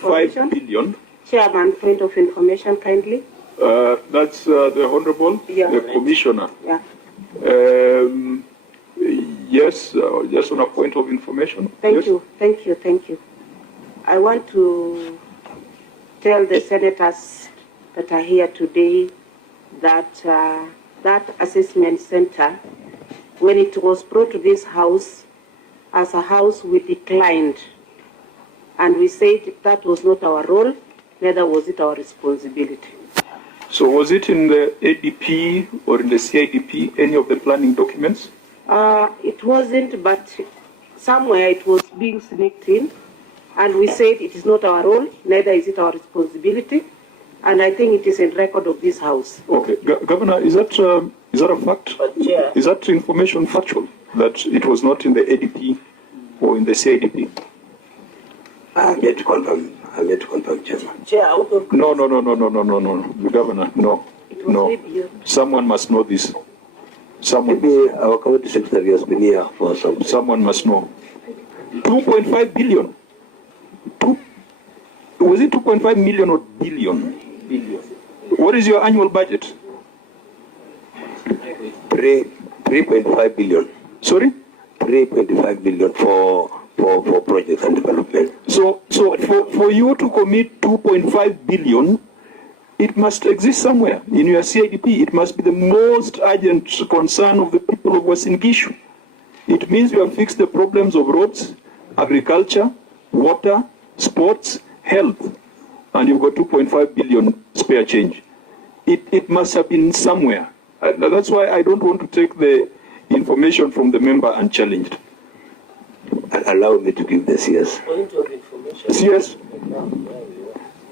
2.5 billion. Chairman, point of information, kindly. That's the Honorable, the Commissioner. Yeah. Yes, just on a point of information. Thank you. I want to tell the senators that are here today that that assessment center, when it was brought to this house, as a house, we declined. And we said that was not our role, neither was it our responsibility. So was it in the ADP or in the CIDP, any of the planning documents? It wasn't, but somewhere it was being sneaked in. And we said it is not our role, neither is it our responsibility. And I think it is in record of this house. Okay, Governor, is that a fact? Is that information factual, that it was not in the ADP or in the CIDP? I'm yet to confirm, Chairman. No, Governor, no. Someone must know this. Maybe our committee secretary has been here for some. Someone must know. 2.5 billion. Was it 2.5 million or billion? Billion. What is your annual budget? 3.5 billion. Sorry? 3.5 billion for projects and development. So for you to commit 2.5 billion, it must exist somewhere in your CIDP. It must be the most urgent concern of the people of Uasin Gishu. It means you have fixed the problems of roads, agriculture, water, sports, health, and you've got 2.5 billion spare change. It must have been somewhere. That's why I don't want to take the information from the member unchallenged. Allow me to give the CS. Point of information.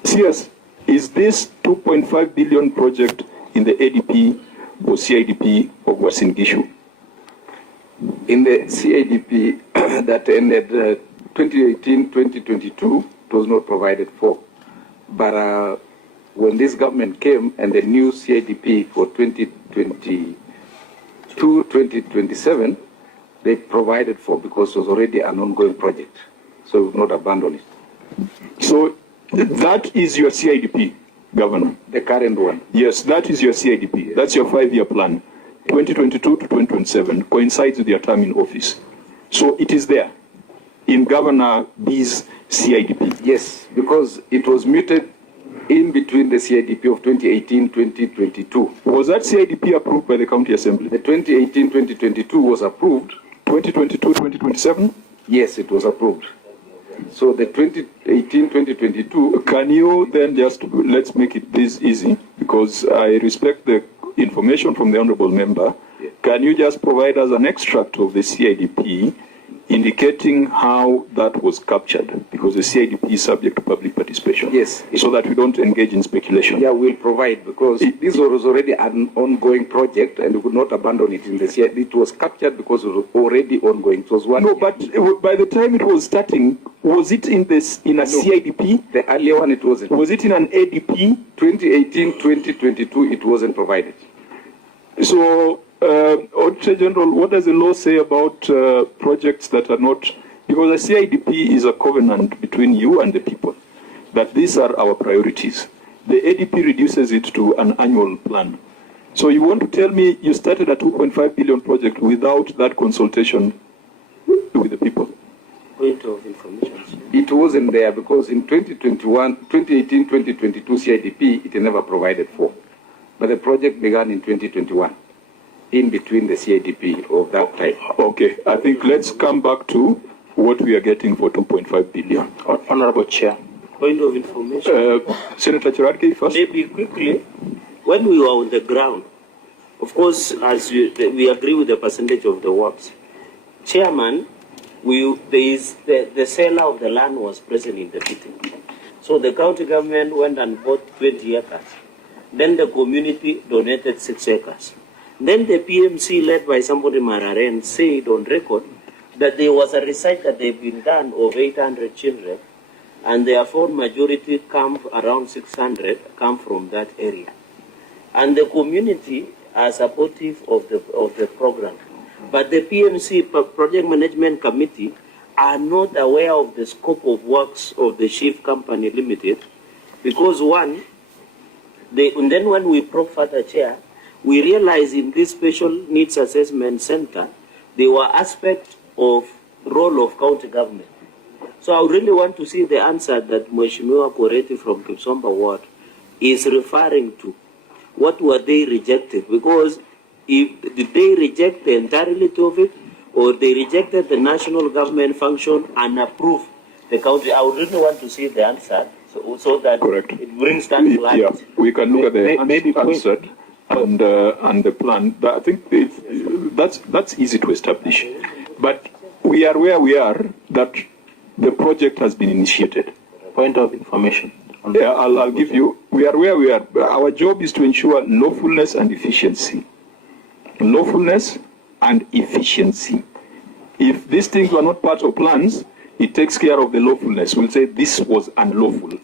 CS, is this 2.5 billion project in the ADP or CIDP of Uasin Gishu? In the CIDP that ended 2018-2022, it was not provided for. But when this government came and the new CIDP for 2022-2027, they provided for, because it was already an ongoing project. So we will not abandon it. So that is your CIDP, Governor? The current one. Yes, that is your CIDP. That's your 5-year plan. 2022 to 2027 coincides with your term in office. So it is there in Governor B's CIDP. Yes, because it was muted in between the CIDP of 2018-2022. Was that CIDP approved by the County Assembly? The 2018-2022 was approved. 2022-2027? Yes, it was approved. So the 2018-2022... Can you then just, let's make it this easy, because I respect the information from the Honourable Member. Yeah. Can you just provide us an extract of the CIDP indicating how that was captured, because the CIDP is subject to public participation? Yes. So that we don't engage in speculation. Yeah, we'll provide, because this was already an ongoing project and we could not abandon it in the CIDP. It was captured because it was already ongoing. It was one. No, but by the time it was starting, was it in a CIDP? The earlier one, it wasn't. Was it in an ADP? 2018-2022, it wasn't provided. So, Auditor-General, what does the law say about projects that are not, because the CIDP is a covenant between you and the people, that these are our priorities. The ADP reduces it to an annual plan. So you want to tell me you started a 2.5 billion project without that consultation with the people? Point of information. It wasn't there because in 2018-2022 CIDP, it never provided for. But the project began in 2021, in between the CIDP of that type. Okay, I think let's come back to what we are getting for 2.5 billion. Honorable Chair. Point of information. Senator Cherarke first. Maybe quickly, when we were on the ground, of course, as we agree with the percentage of the works. Chairman, the seller of the land was present in the meeting. So the county government went and bought 20 acres. Then the community donated 6 acres. Then the PMC, led by somebody Mararen, said on record that there was a research that they've been done of 800 children, and therefore majority come around 600 come from that area. And the community are supportive of the program. But the PMC, Project Management Committee, are not aware of the scope of works of the Chief Company Limited, because one, and then when we probe further, Chair, we realize in this Special Needs Assessment Center, there were aspects of role of county government. So I really want to see the answer that Mheshimiwa Koreti from Kipsomba Ward is referring to. What were they rejected? Because did they reject the entirety of it, or they rejected the national government function and approved the county? I would really want to see the answer, so that Correct. It brings that clarity. Yeah, we can look at the Maybe answered and the plan. I think that's easy to establish. But we are where we are, that the project has been initiated. Point of information. Yeah, I'll give you. We are where we are. Our job is to ensure lawfulness and efficiency. Lawfulness and efficiency. If these things were not part of plans, it takes care of the lawfulness. We'll say this was unlawful.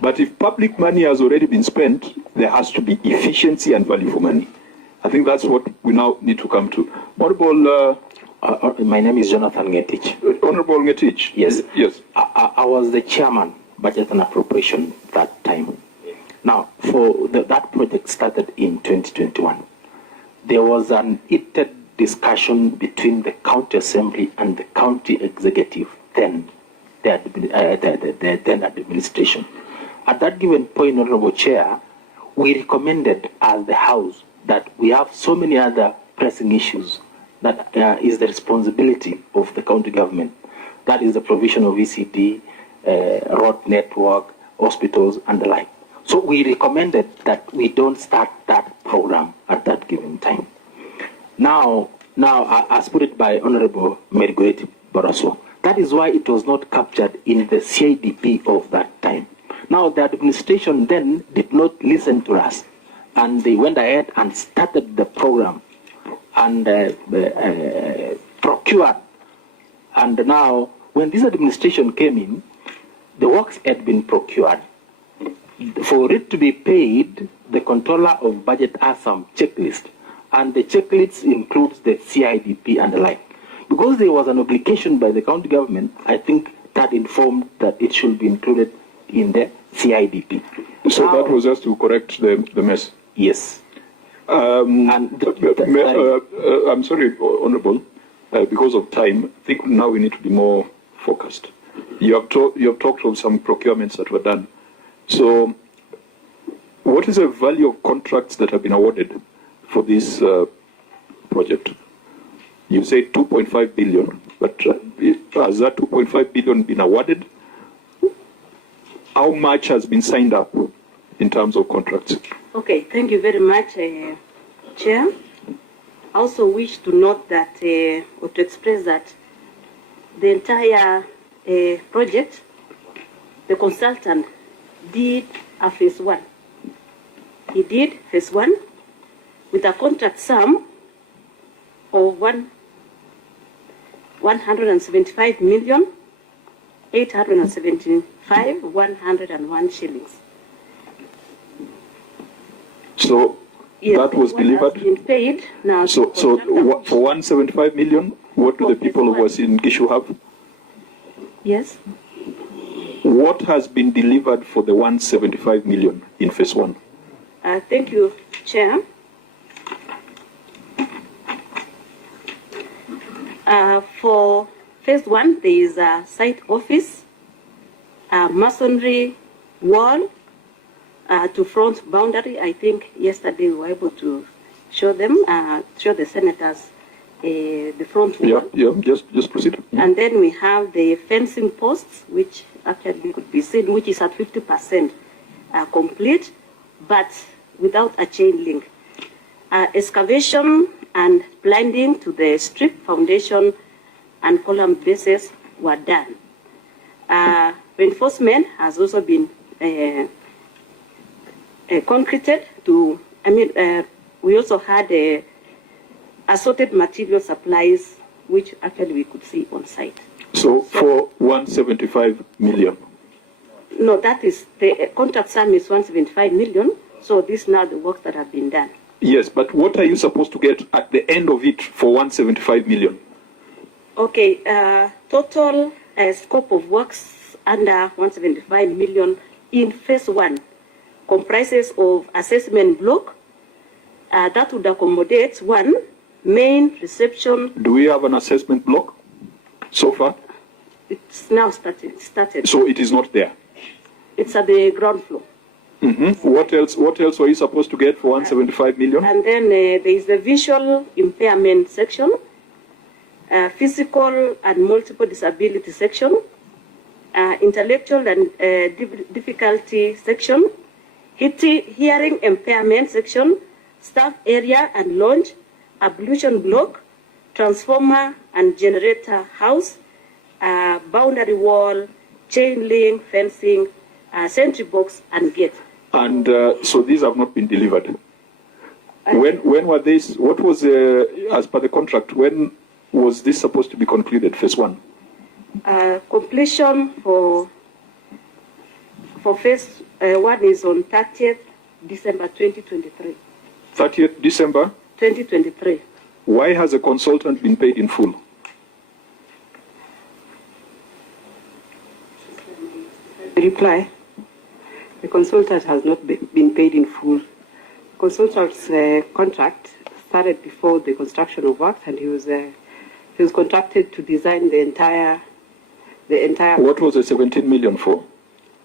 But if public money has already been spent, there has to be efficiency and value for money. I think that's what we now need to come to. Honorable, my name is Jonathan Ngetich. Honorable Ngetich. Yes. Yes. I was the chairman, budget and appropriation that time. Now, for that project started in 2021. There was an heated discussion between the county assembly and the county executive, then the then administration. At that given point, Honorable Chair, we recommended as the House that we have so many other pressing issues that is the responsibility of the county government. That is the provision of ECD, road network, hospitals, and the like. So we recommended that we don't start that program at that given time. Now, as put it by Honorable Merigoreti Baraso, that is why it was not captured in the CIDP of that time. Now, the administration then did not listen to us, and they went ahead and started the program and procured. And now, when this administration came in, the works had been procured. For it to be paid, the controller of budget has some checklist, and the checklist includes the CIDP and the like. Because there was an obligation by the county government, I think that informed that it should be included in the CIDP. So now, that was just to correct the mess? Yes. I'm sorry, Honorable, because of time, I think now we need to be more focused. You have talked of some procurements that were done. So what is the value of contracts that have been awarded for this project? You say 2.5 billion, but has that 2.5 billion been awarded? How much has been signed up in terms of contracts? Okay, thank you very much, Chair. I also wish to note that, or to express that the entire project, the consultant did a phase one. He did phase one with a contract sum of 175,875,101 shillings. So yes, that was delivered. Has been paid now. So for 175 million, what do the people of Uasin Gishu have? Yes. What has been delivered for the 175 million in phase one? Thank you, Chair. For phase one, there is a site office, a masonry wall to front boundary. I think yesterday we were able to show them, show the senators the front wall. Yeah, just proceed. And then we have the fencing posts, which actually could be seen, which is at 50% complete, but without a chain link. Excavation and blinding to the strip foundation and column bases were done. Reinforcement has also been concreted to, we also had assorted material supplies, which actually we could see on site. So for 175 million? No, that is, the contract sum is 175 million, so these now the works that have been done. Yes, but what are you supposed to get at the end of it for 175 million? Okay, total scope of works under 175 million in phase 1 comprises of assessment block that would accommodate 1 main reception. Do we have an assessment block so far? It's now started. So it is not there. It's at the ground floor. What else were you supposed to get for 175 million? And then there is the visual impairment section, physical and multiple disability section, intellectual and difficulty section, hearing impairment section, staff area and lounge, ablution block, transformer and generator house, boundary wall, chain link, fencing, sentry box and gate. And so these have not been delivered. When were these? What was, as per the contract, when was this supposed to be concluded, phase 1? Completion for phase 1 is on 30th December 2023. 30th December? 2023. Why has a consultant been paid in full? Reply. The consultant has not been paid in full. The consultant's contract started before the construction of works, and he was contracted to design the entire. What was the 17 million for?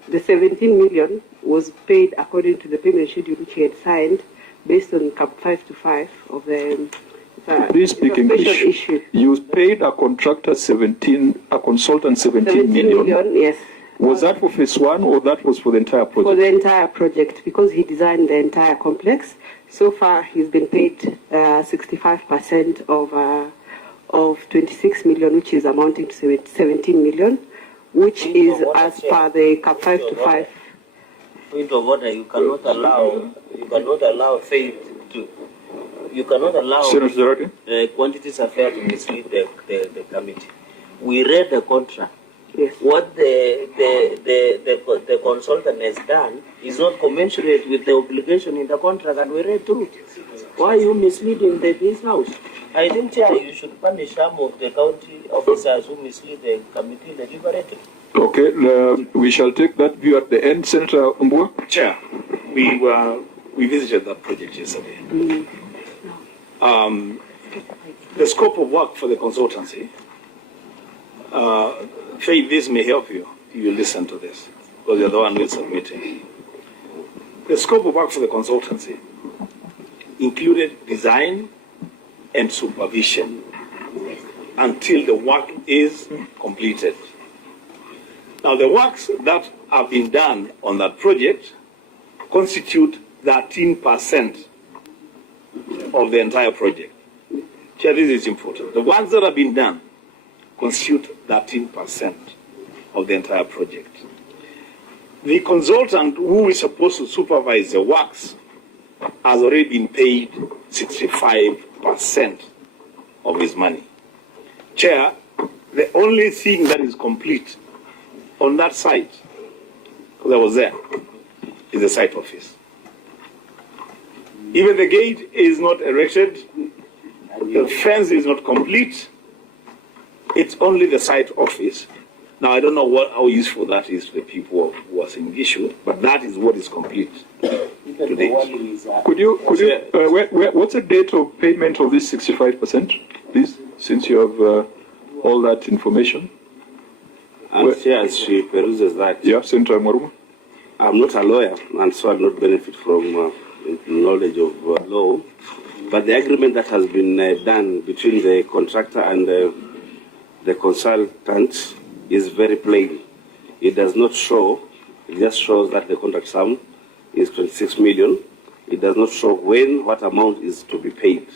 The 17 million was paid according to the payment schedule which he had signed, based on Cap 5 to 5 of the. Please speak English. Issue. You paid a contractor a consultant 17 million. Yes. Was that for phase 1 or that was for the entire project? For the entire project, because he designed the entire complex. So far, he's been paid 65% of 26 million, which is amounting to 17 million, which is as per the Cap 5 to 5. Point of order, you cannot allow faith to. You cannot allow quantities affair to mislead the committee. We read the contract. Yes. What the consultant has done is not commensurate with the obligation in the contract, and we read through. Why are you misleading this house? I think, Chair, you should punish some of the county officers who mislead the committee deliberately. Okay, we shall take that view at the end. Senator Mbua? Chair, we visited that project yesterday. The scope of work for the consultancy, Faith, this may help you if you listen to this, because you're the one who is submitting. The scope of work for the consultancy included design and supervision until the work is completed. Now, the works that have been done on that project constitute 13% of the entire project. Chair, this is important. The ones that have been done constitute 13% of the entire project. The consultant who is supposed to supervise the works has already been paid 65% of his money. Chair, the only thing that is complete on that site that was there is the site office. Even the gate is not erected, the fence is not complete. It's only the site office. Now, I don't know how useful that is to the people of Uasin Gishu, but that is what is complete to date. What's the date of payment of this 65%, please, since you have all that information? And as she peruses that. Yeah, Senator Moruma. I'm not a lawyer, and so I'll not benefit from knowledge of law. But the agreement that has been done between the contractor and the consultant is very plain. It does not show, it just shows that the contract sum is 26 million. It does not show what amount is to be paid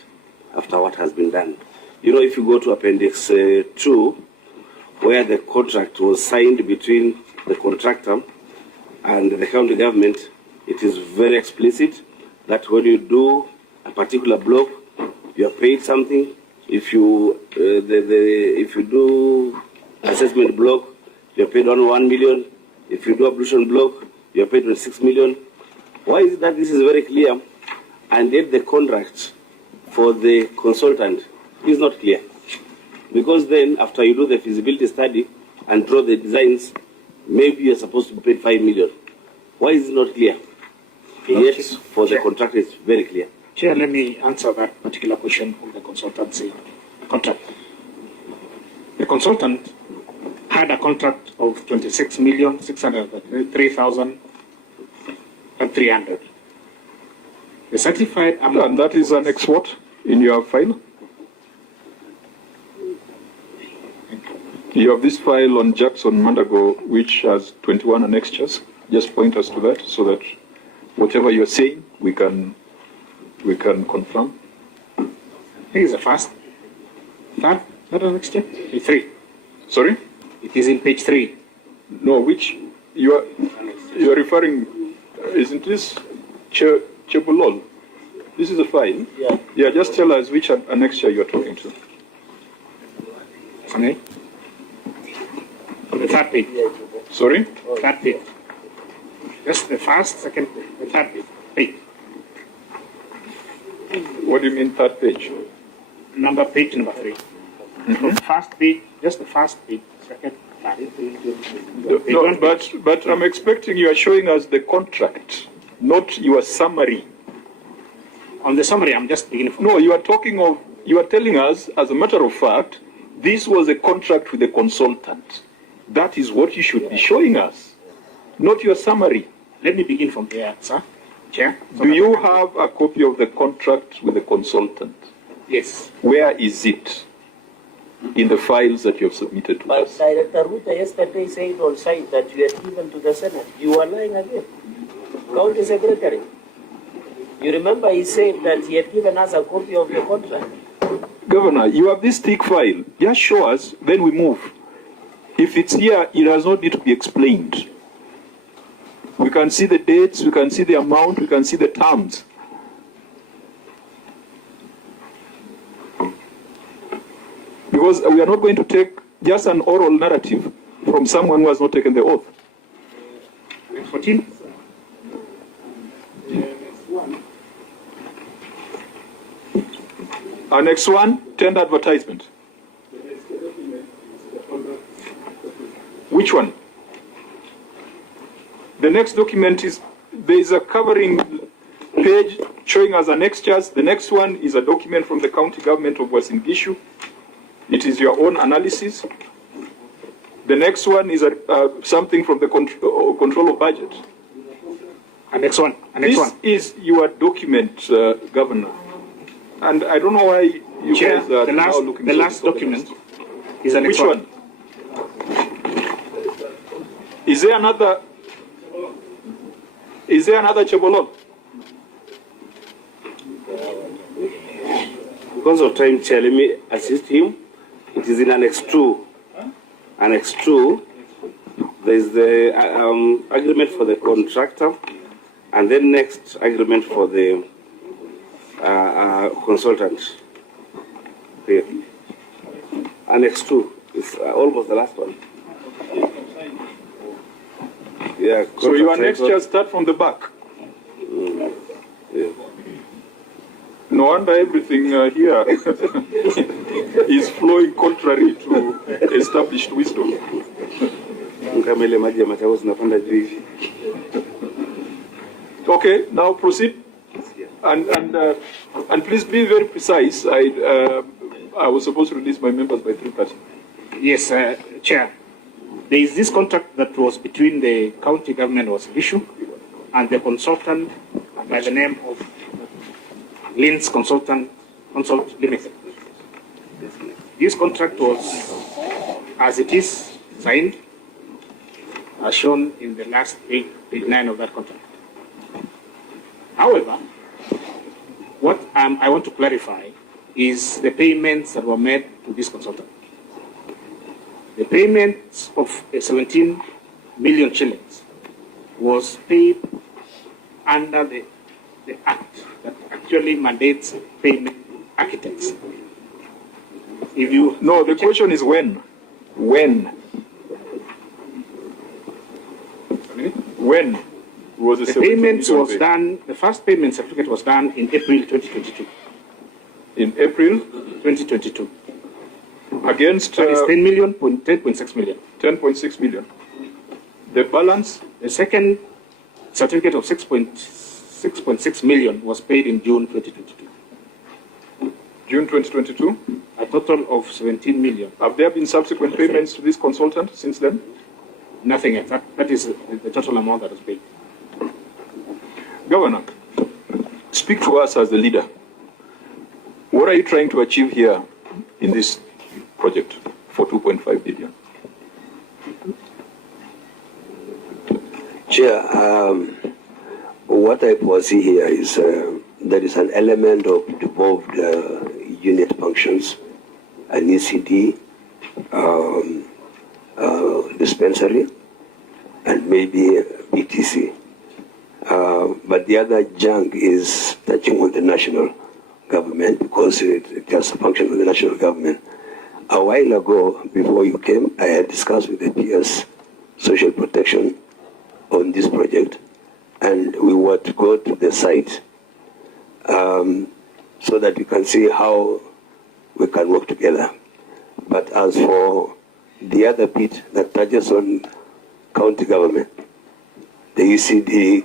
after what has been done. You know, if you go to Appendix 2, where the contract was signed between the contractor and the county government, it is very explicit that when you do a particular block, you are paid something. If you if you do assessment block, you are paid on 1 million. If you do ablution block, you are paid on 6 million. Why is it that this is very clear, and yet the contract for the consultant is not clear? Because then, after you do the feasibility study and draw the designs, maybe you're supposed to be paid 5 million. Why is it not clear? Yet, for the contractor, it's very clear. Chair, let me answer that particular question of the consultancy contract. The consultant had a contract of 26,603,300. The certified amount. And that is Annex what in your file? You have this file on Jackson Mandago, which has 21 annexures. Just point us to that so that whatever you're saying, we can confirm. Here is the first. Third annexure? Page 3. Sorry? It is in page 3. No, which you are referring, isn't this Chebulol? This is a file. Yeah. Yeah, just tell us which annexure you're talking to. Okay. On the third page. Sorry? Third page. Just the first, second, the third page. What do you mean third page? Page number 3. Mm-hmm. First page, just the first page, second, third. No, but I'm expecting you are showing us the contract, not your summary. On the summary, I'm just beginning from. No, you are telling us, as a matter of fact, this was a contract with the consultant. That is what you should be showing us, not your summary. Let me begin from there, sir. Chair. Do you have a copy of the contract with the consultant? Yes. Where is it in the files that you have submitted to But us? Director Ruta yesterday said on site that you had given to the Senate. You are lying again. County Secretary. You remember he said that he had given us a copy of the contract. Governor, you have this thick file. Just show us, then we move. If it's here, it does not need to be explained. We can see the dates, we can see the amount, we can see the terms. Because we are not going to take just an oral narrative from someone who has not taken the oath. 14. Annex 1, tender advertisement. Which one? The next document is, there is a covering page showing us annexures. The next one is a document from the county government of Uasin Gishu. It is your own analysis. The next one is something from the control of budget. Annex 1. This is your document, Governor. And I don't know why you Chair, guys are now looking the last document is Annex 1. Which one? Is there another Chebolon? Because of time, Chair, let me assist him. It is in Annex 2. Annex 2, there is the agreement for the contractor, and then next agreement for the consultant. Here. Annex 2 is almost the last one. Yeah, So your annexures start from the back. Yeah. No wonder everything here is flowing contrary to established wisdom. Okay, now proceed. And please be very precise. I was supposed to release my members by 3:30. Yes, Chair. There is this contract that was between the county government of Uasin Gishu and the consultant by the name of Linz Consult Limited. This contract was, as it is, signed, as shown in the last page 9 of that contract. However, what I want to clarify is the payments that were made to this consultant. The payments of 17 million shillings was paid under the act that actually mandates payment architects. If you No, the question is when. When was the payments was done, the first payment certificate was done in April 2022. In April? 2022. Against That is 10.6 million. 10.6 million. The balance? The second certificate of 6.6 million was paid in June 2022. June 2022? A total of 17 million. Have there been subsequent payments to this consultant since then? Nothing else. That is the total amount that was paid. Governor, speak to us as the leader. What are you trying to achieve here in this project for 2.5 billion? Chair, what I foresee here is there is an element of devolved unit functions, an ECD, dispensary, and maybe BTC. But the other junk is touching on the national government because it has a function of the national government. A while ago, before you came, I had discussed with the PS Social Protection on this project, and we were to go to the site so that we can see how we can work together. But as for the other bit that touches on county government, the ECD,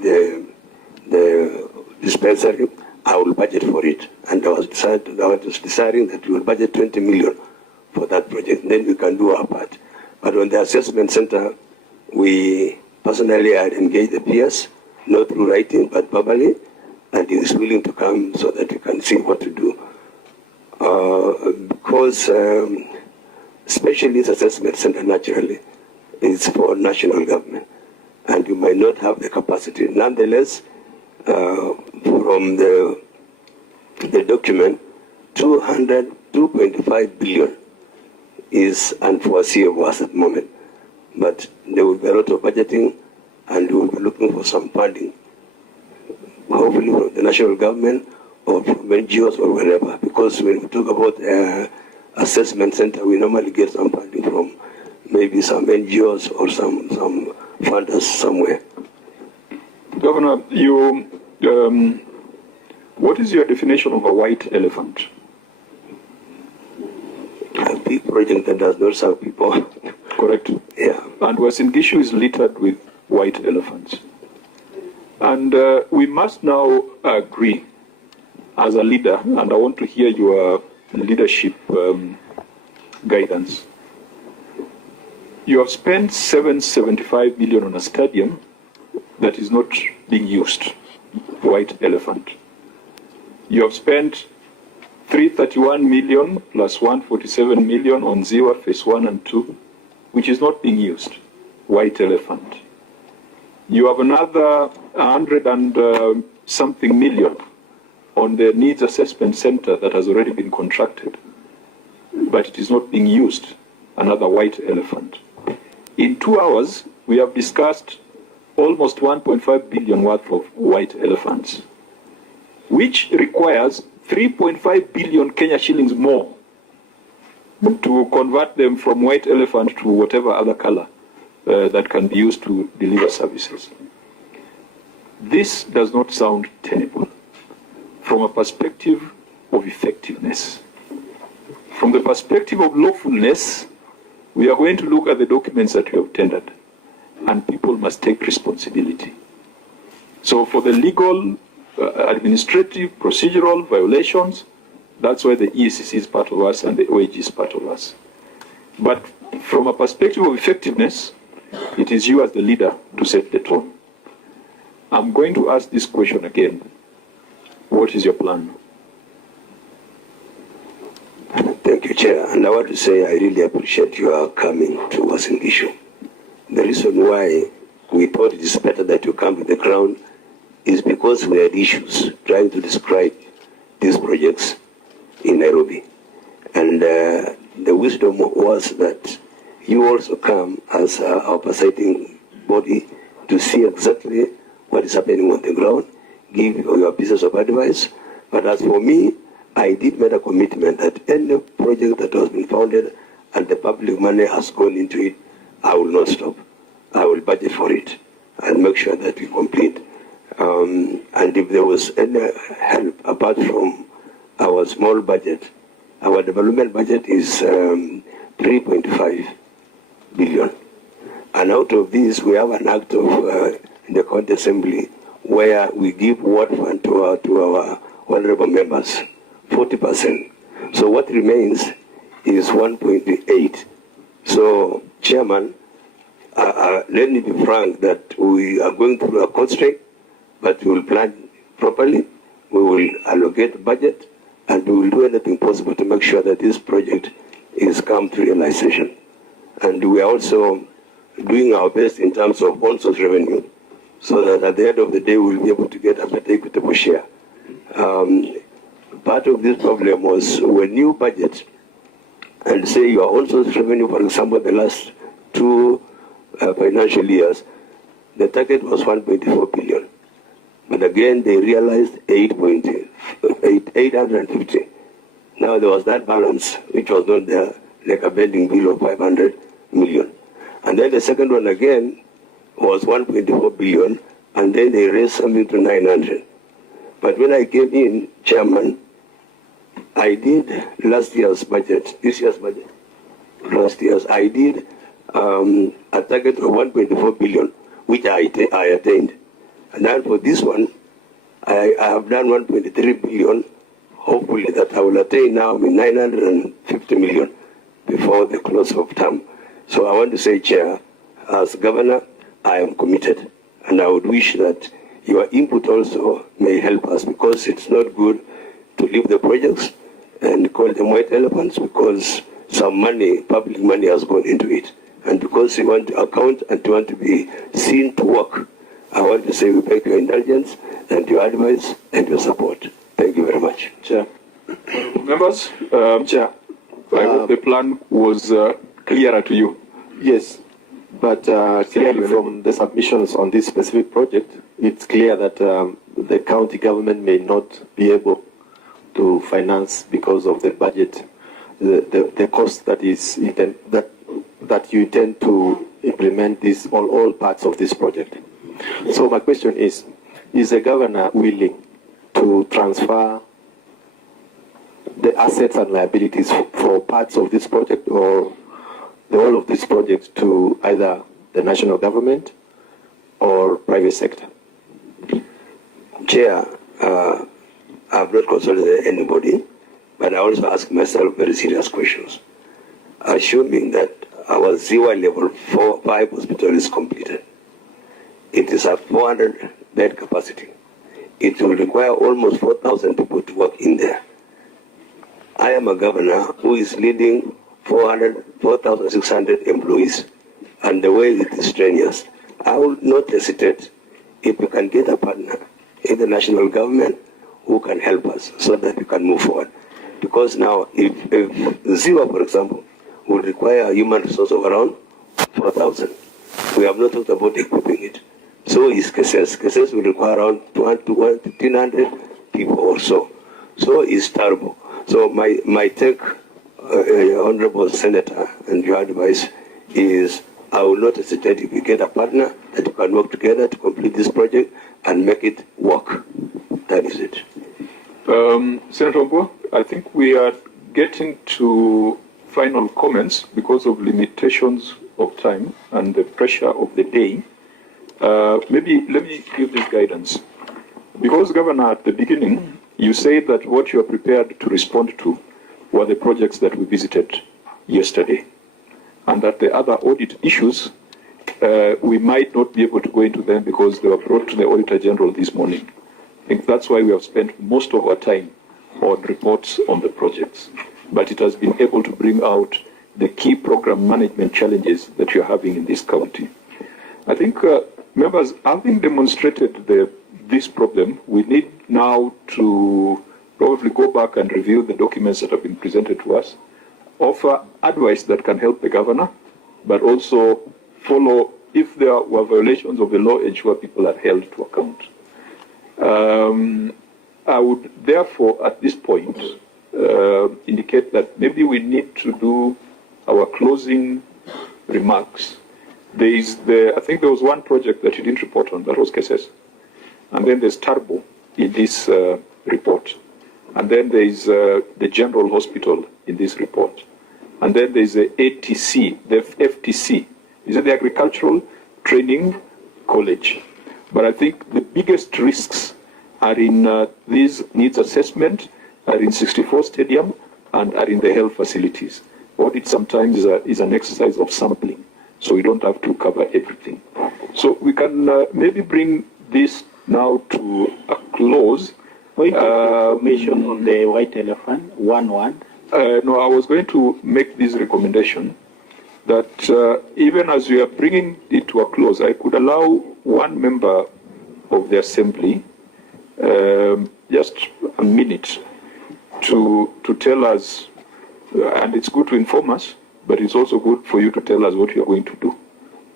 the dispensary, I will budget for it. And I was deciding that we will budget 20 million for that project. Then we can do our part. But on the assessment center, we personally had engaged the PS, not through writing, but verbally, and he is willing to come so that we can see what to do. Because especially this assessment center, naturally, is for national government, and you might not have the capacity. Nonetheless, from the document, 2.5 billion is unforeseeable at the moment. But there will be a lot of budgeting, and we will be looking for some funding, hopefully from the national government or from NGOs or wherever. Because when we talk about assessment center, we normally get some funding from maybe some NGOs or some funders somewhere. Governor, what is your definition of a white elephant? A big project that does not serve people. Correct. Yeah. And Uasin Gishu is littered with white elephants. And we must now agree as a leader, and I want to hear your leadership guidance. You have spent 775 million on a stadium that is not being used, white elephant. You have spent 331 million plus 147 million on Ziwa phase 1 and 2, which is not being used, white elephant. You have another 100 and something million on the needs assessment center that has already been contracted, but it is not being used, another white elephant. In 2 hours, we have discussed almost 1.5 billion worth of white elephants, which requires 3.5 billion Kenya shillings more to convert them from white elephant to whatever other color that can be used to deliver services. This does not sound tenable from a perspective of effectiveness. From the perspective of lawfulness, we are going to look at the documents that we have tendered, and people must take responsibility. So for the legal, administrative, procedural violations, that's why the EACC is part of us and the OAG is part of us. But from a perspective of effectiveness, it is you as the leader to set the tone. I'm going to ask this question again. What is your plan? Thank you, Chair. And I want to say I really appreciate your coming to Uasin Gishu. The reason why we thought it is better that you come to the ground is because we had issues trying to describe these projects in Nairobi. And the wisdom was that you also come as our presiding body to see exactly what is happening on the ground, give your pieces of advice. But as for me, I did make a commitment that any project that has been founded and the public money has gone into it, I will not stop. I will budget for it and make sure that we complete. And if there was any help apart from our small budget, Our development budget is 3.5 billion. And out of this, we have an act of the county assembly where we give ward fund to our honorable members, 40%. So what remains is 1.8. So, Chairman, let me be frank that we are going through a constraint, but we will plan properly, we will allocate the budget, and we will do anything possible to make sure that this project is come to realization. And we are also doing our best in terms of on-source revenue, so that at the end of the day, we'll be able to get a better equitable share. Part of this problem was when you budget and say your on-source revenue, for example, the last 2 financial years, the target was 1.4 billion. But again, they realized 850. Now there was that balance, which was not there, like a pending bill of 500 million. And then the second one again was 1.4 billion, and then they raised something to 900. But when I came in, Chairman, I did last year's budget, this year's budget, last year's, I did a target of 1.4 billion, which I attained. And then for this one, I have done 1.3 billion, hopefully that I will attain now 950 million before the close of term. So I want to say, Chair, as Governor, I am committed, and I would wish that your input also may help us, because it's not good to leave the projects and call them white elephants because some money, public money, has gone into it. And because you want to account and you want to be seen to work, I want to say we beg your indulgence and your advice and your support. Thank you very much. Chair. Members, Chair, I hope the plan was clearer to you. Yes, but clearly from the submissions on this specific project, it's clear that the county government may not be able to finance because of the budget, the cost that is that you intend to implement this on all parts of this project. So my question is the governor willing to transfer the assets and liabilities for parts of this project or the whole of this project to either the national government or private sector? Chair, I have not consulted anybody, but I also ask myself very serious questions. Assuming that our ZY level 4-5 hospital is completed, it is a 400-bed capacity. It will require almost 4,000 people to work in there. I am a governor who is leading 4,600 employees, and the way it is strenuous. I will not hesitate if we can get a partner in the national government who can help us so that we can move forward. Because now, if Zero, for example, will require a human resource of around 4,000, we have not talked about equipping it. So is Cases. Cases will require around 1,500 people or so. So is Turbo. So my take, Honorable Senator, and your advice is I will not hesitate if we get a partner that we can work together to complete this project and make it work. That is it. Senator Mbua, I think we are getting to final comments because of limitations of time and the pressure of the day. Maybe let me give this guidance. Because, Governor, at the beginning, you said that what you are prepared to respond to were the projects that we visited yesterday, and that the other audit issues, we might not be able to go into them because they were brought to the Auditor-General this morning. I think that's why we have spent most of our time on reports on the projects. But it has been able to bring out the key program management challenges that you're having in this county. I think, members, having demonstrated this problem, we need now to probably go back and review the documents that have been presented to us, offer advice that can help the governor, but also follow, if there were violations of the law, ensure people are held to account. I would therefore, at this point, indicate that maybe we need to do our closing remarks. I think there was one project that you didn't report on, that was Cases. And then there's Turbo in this report. And then there is the General Hospital in this report. And then there is the ATC, the FTC. Is it the Agricultural Training College? But I think the biggest risks are in these needs assessment, are in 64 Stadium, and are in the health facilities. Audit sometimes is an exercise of sampling, so we don't have to cover everything. So we can maybe bring this now to a close. Point of information on the white elephant, 1-1. No, I was going to make this recommendation that even as we are bringing it to a close, I could allow one member of the assembly just a minute to tell us, and it's good to inform us, but it's also good for you to tell us what you are going to do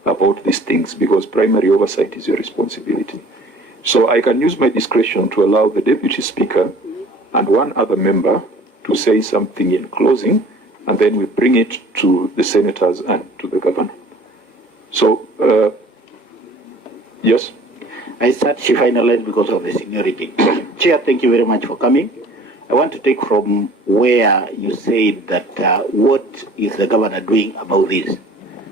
about these things, because primary oversight is your responsibility. So I can use my discretion to allow the Deputy Speaker and one other member to say something in closing, and then we bring it to the senators and to the governor. So, yes? I start to finalize because of the seniority. Chair, thank you very much for coming. I want to take from where you said that what is the governor doing about this.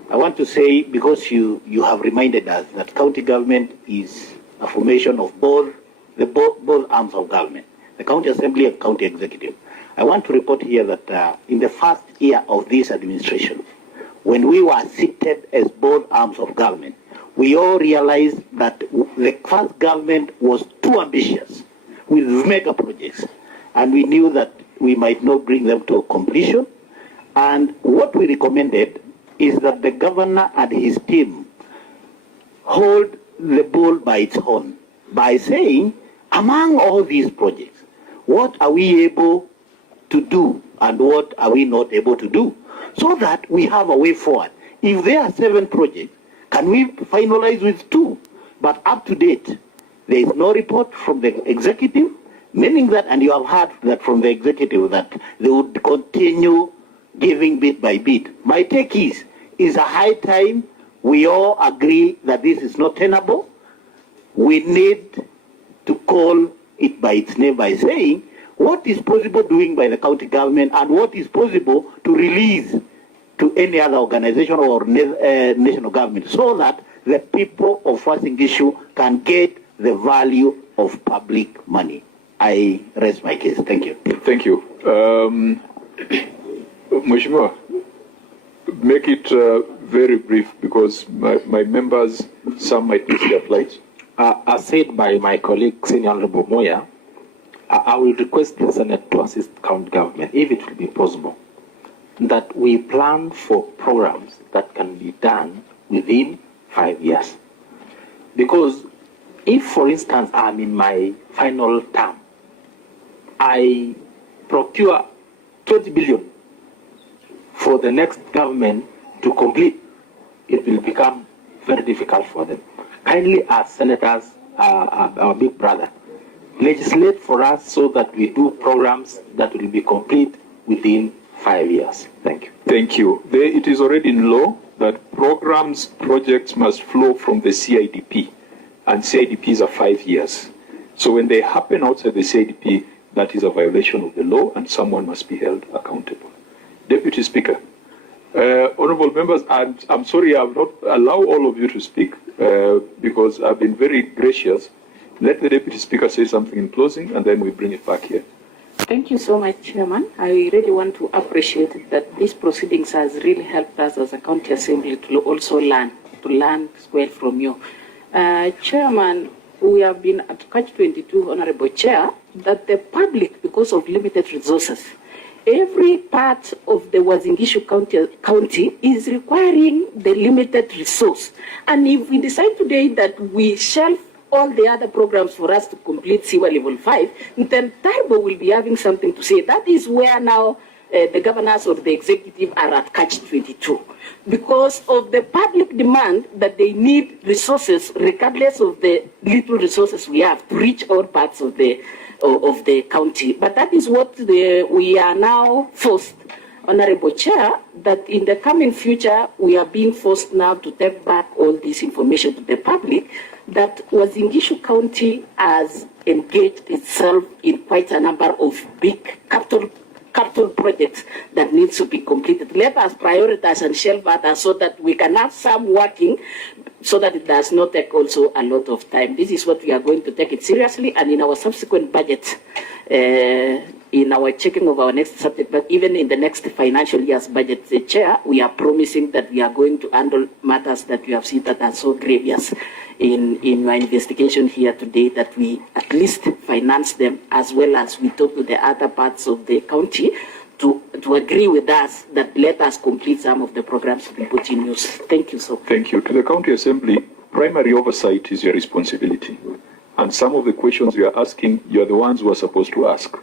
I want to say, because you have reminded us that county government is a formation of both arms of government, the county assembly and county executive. I want to report here that in the first year of this administration, when we were seated as both arms of government, we all realized that the first government was too ambitious with mega projects, and we knew that we might not bring them to completion. And what we recommended is that the governor and his team hold the bull by its horn by saying, among all these projects, what are we able to do and what are we not able to do, so that we have a way forward. If there are 7 projects, can we finalize with 2? But up to date, there is no report from the executive, meaning that, and you have heard that from the executive, that they would continue giving bit by bit. My take is a high time we all agree that this is not tenable. We need to call it by its name by saying what is possible doing by the county government and what is possible to release to any other organization or national government, so that the people of Uasin Gishu can get the value of public money. I rest my case. Thank you. Thank you. Mheshimiwa, make it very brief, because my members, some might miss their flights. As said by my colleague, Senior Honorable Moya, I will request the Senate to assist county government, if it will be possible, that we plan for programs that can be done within 5 years. Because if, for instance, I'm in my final term, I procure 20 billion for the next government to complete, it will become very difficult for them. Kindly, as senators, our big brother, legislate for us so that we do programs that will be complete within 5 years. Thank you. Thank you. It is already in law that projects must flow from the CIDP, and CIDPs are 5 years. So when they happen outside the CIDP, that is a violation of the law, and someone must be held accountable. Deputy Speaker, honorable members, I'm sorry I have not allowed all of you to speak because I've been very gracious. Let the Deputy Speaker say something in closing, and then we bring it back here. Thank you so much, Chairman. I really want to appreciate that these proceedings has really helped us as a county assembly to also learn well from you. Chairman, we have been at Catch-22, Honorable Chair, that the public, because of limited resources, every part of the Uasin Gishu County is requiring the limited resource. And if we decide today that we shelf all the other programs for us to complete CIWA level 5, then Tarbo will be having something to say. That is where now the governors or the executive are at Catch-22. Because of the public demand that they need resources, regardless of the little resources we have, to reach all parts of the county. But that is what we are now forced, Honorable Chair, that in the coming future, we are being forced now to take back all this information to the public, that Uasin Gishu County has engaged itself in quite a number of big capital projects that needs to be completed. Let us prioritize and shelve others so that we can have some working, so that it does not take also a lot of time. This is what we are going to take it seriously, and in our subsequent budget, in our checking of our next subject, but even in the next financial year's budget, the Chair, we are promising that we are going to handle matters that you have seen that are so grievous in your investigation here today, that we at least finance them, as well as we talk to the other parts of the county to agree with us that let us complete some of the programs we put in use. Thank you so much. Thank you. To the County Assembly, primary oversight is your responsibility. And some of the questions you are asking, you are the ones who are supposed to ask.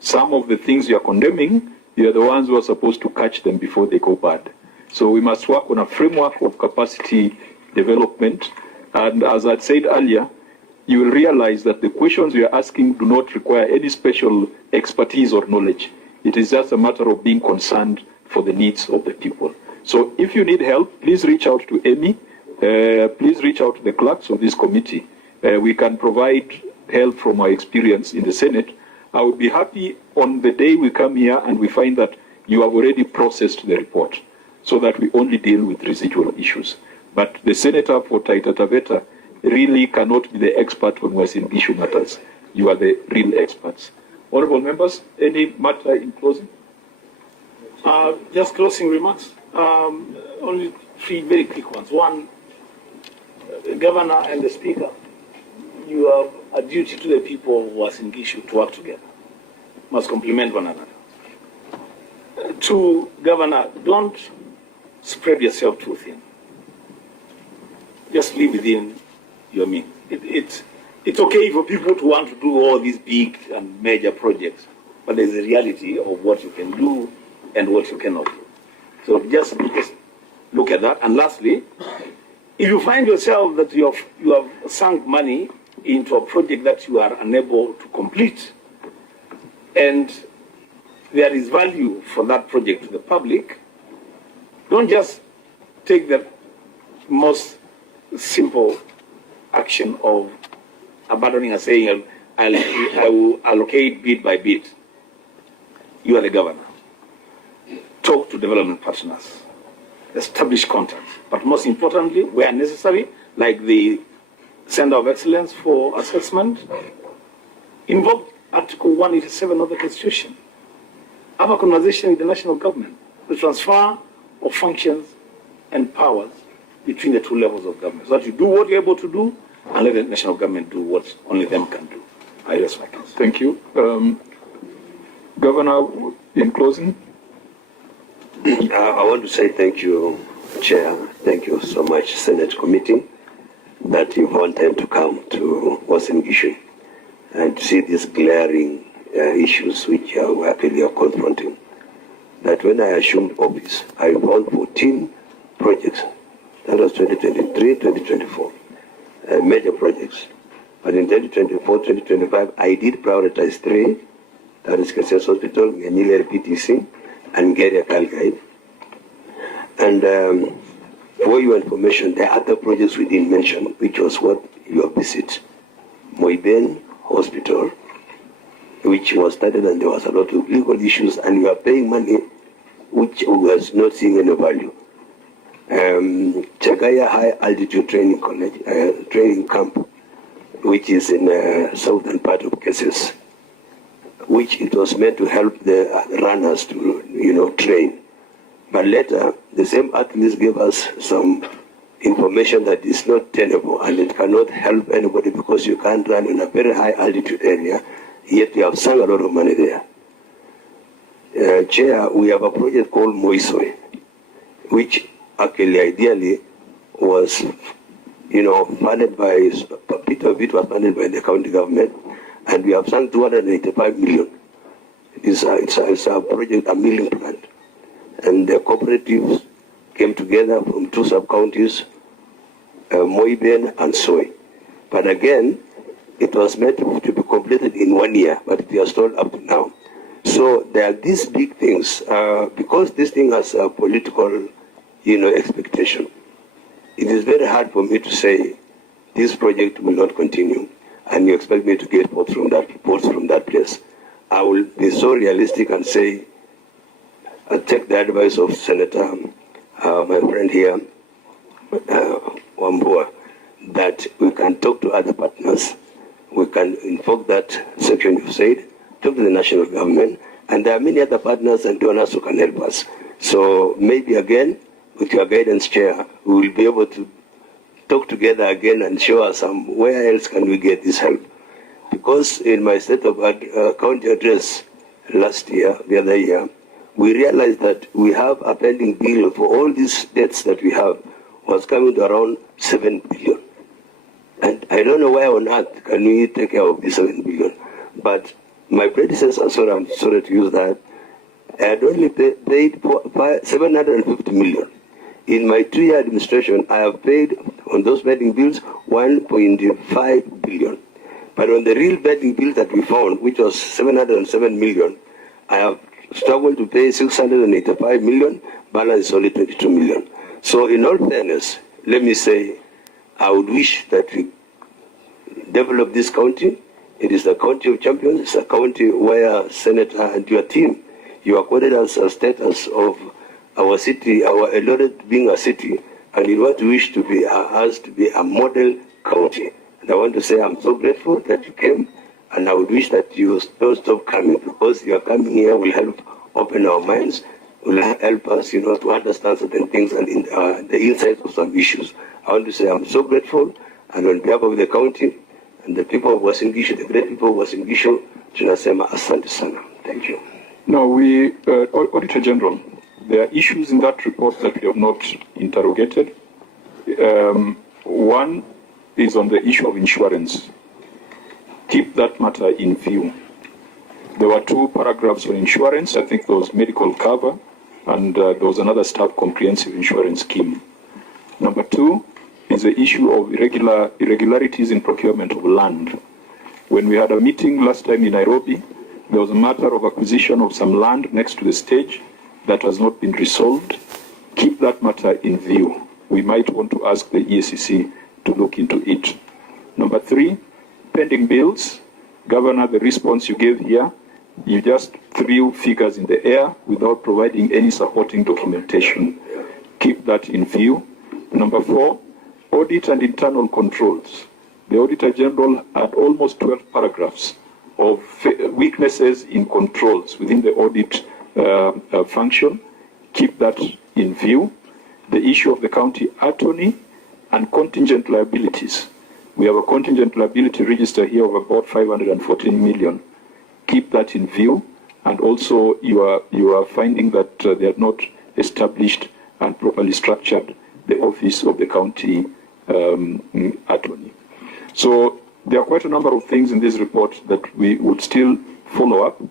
Some of the things you are condemning, you are the ones who are supposed to catch them before they go bad. So we must work on a framework of capacity development. And as I said earlier, you will realize that the questions you are asking do not require any special expertise or knowledge. It is just a matter of being concerned for the needs of the people. So if you need help, please reach out to Amy. Please reach out to the clerks of this committee. We can provide help from our experience in the Senate. I would be happy on the day we come here and we find that you have already processed the report, so that we only deal with residual issues. But the Senator for Taita Taveta really cannot be the expert on Uasin Gishu matters. You are the real experts. Honorable members, any matter in closing? Just closing remarks. Only three very quick ones. One, the Governor and the Speaker, you have a duty to the people of Uasin Gishu to work together. Must complement one another. Two, Governor, don't spread yourself too thin. Just live within your means. It's okay for people to want to do all these big and major projects, but there's a reality of what you can do and what you cannot do. So just look at that. And lastly, if you find yourself that you have sunk money into a project that you are unable to complete, and there is value for that project to the public, don't just take the most simple action of abandoning and saying, I will allocate bit by bit. You are the governor. Talk to development partners. Establish contacts. But most importantly, where necessary, like the Center of Excellence for Assessment, invoke Article 187 of the Constitution. Have a conversation with the national government. The transfer of functions and powers between the two levels of government. So that you do what you're able to do, and let the national government do what only them can do. I rest my case. Thank you. Governor, in closing? I want to say thank you, Chair. Thank you so much, Senate Committee, that you found time to come to Uasin Gishu and to see these glaring issues which we actually are confronting. That when I assumed office, I found 14 projects. That was 2023, 2024. Major projects. But in 2024, 2025, I did prioritize 3. That is Kesses Hospital, Nganyile PTC, and Geria Calguide. And for your information, there are other projects we didn't mention, which was what you visit. Moiben Hospital, which was started and there was a lot of legal issues, and you are paying money which was not seeing any value. Chagaya High Altitude Training College, training camp, which is in the southern part of Kesses, which it was meant to help the runners to, train. But later, the same athletes gave us some information that is not tenable and it cannot help anybody because you can't run in a very high altitude area, yet you have sunk a lot of money there. Chair, we have a project called Moisoi, which actually ideally was, funded by, a bit of it was funded by the county government, and we have sunk 285 million. It's a project, a milling plant. And the cooperatives came together from 2 sub-counties, Moiben and Soy. But again, it was meant to be completed in 1 year, but it was stalled up to now. So there are these big things, because this thing has a political, expectation. It is very hard for me to say this project will not continue. and you expect me to get reports from that place. I will be so realistic and say, I'll take the advice of Senator, my friend here, Wambua, that we can talk to other partners. We can invoke that section you said, talk to the national government, and there are many other partners and donors who can help us. So maybe again, with your guidance, Chair, we will be able to talk together again and show us where else can we get this help. Because in my state of county address the other year, we realized that we have a pending bill for all these debts that we have was coming to around 7 billion. And I don't know where on earth can we take care of this 7 billion. But my predecessor, sorry, I'm sorry to use that, had only paid 750 million. In my 2-year administration, I have paid on those pending bills 1.5 billion. But on the real pending bill that we found, which was 707 million, I have struggled to pay 685 million, balance is only 22 million. So in all fairness, let me say, I would wish that we develop this county. It is the county of champions. It's a county where Senator and your team, you accorded us a status of our city, our Eldoret being a city, and we want to wish to be us to be a model county. And I want to say I'm so grateful that you came, and I would wish that you don't stop coming, because your coming here will help open our minds, will help us, to understand certain things and the insights of some issues. I want to say I'm so grateful, and on behalf of the county and the people of Uasin Gishu, the great people of Uasin Gishu, tunasema asante sana. Thank you. No, Auditor-General, there are issues in that report that we have not interrogated. One is on the issue of insurance. Keep that matter in view. There were 2 paragraphs on insurance. I think there was medical cover, and there was another staff comprehensive insurance scheme. Number 2 is the issue of irregularities in procurement of land. When we had a meeting last time in Nairobi, there was a matter of acquisition of some land next to the stage that has not been resolved. Keep that matter in view. We might want to ask the EACC to look into it. Number 3, pending bills. Governor, the response you gave here, you just threw figures in the air without providing any supporting documentation. Keep that in view. Number 4, audit and internal controls. The Auditor-General had almost 12 paragraphs of weaknesses in controls within the audit function. Keep that in view. The issue of the county attorney and contingent liabilities. We have a contingent liability register here of about 514 million. Keep that in view. And also you are finding that they are not established and properly structured the office of the county attorney. So there are quite a number of things in this report that we would still follow up,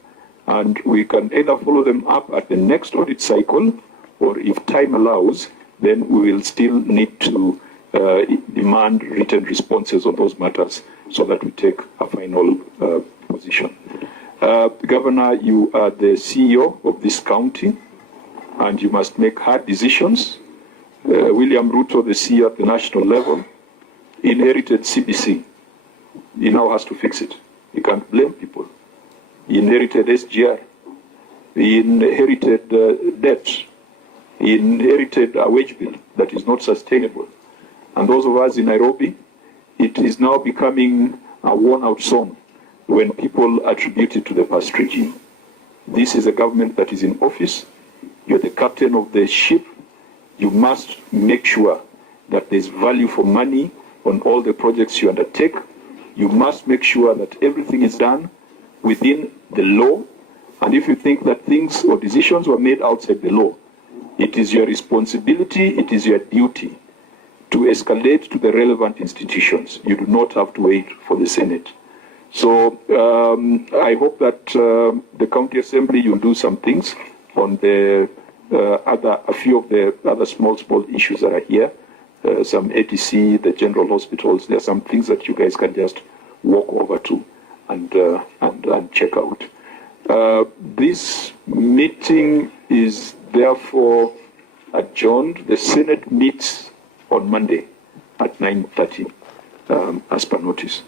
and we can either follow them up at the next audit cycle, or if time allows, then we will still need to demand written responses on those matters so that we take a final position. Governor, you are the CEO of this county, and you must make hard decisions. William Ruto, the CEO at the national level, inherited CBC. He now has to fix it. He can't blame people. He inherited SGR. He inherited debt. He inherited a wage bill that is not sustainable. And those of us in Nairobi, it is now becoming a worn-out song when people attribute it to the past regime. This is a government that is in office. You're the captain of the ship. You must make sure that there's value for money on all the projects you undertake. You must make sure that everything is done within the law. And if you think that things or decisions were made outside the law, it is your responsibility, it is your duty to escalate to the relevant institutions. You do not have to wait for the Senate. So I hope that the County Assembly, you'll do some things on the a few of the other small issues that are here. Some ATC, the general hospitals, there are some things that you guys can just walk over to and check out. This meeting is therefore adjourned. The Senate meets on Monday at 9:30 as per notice.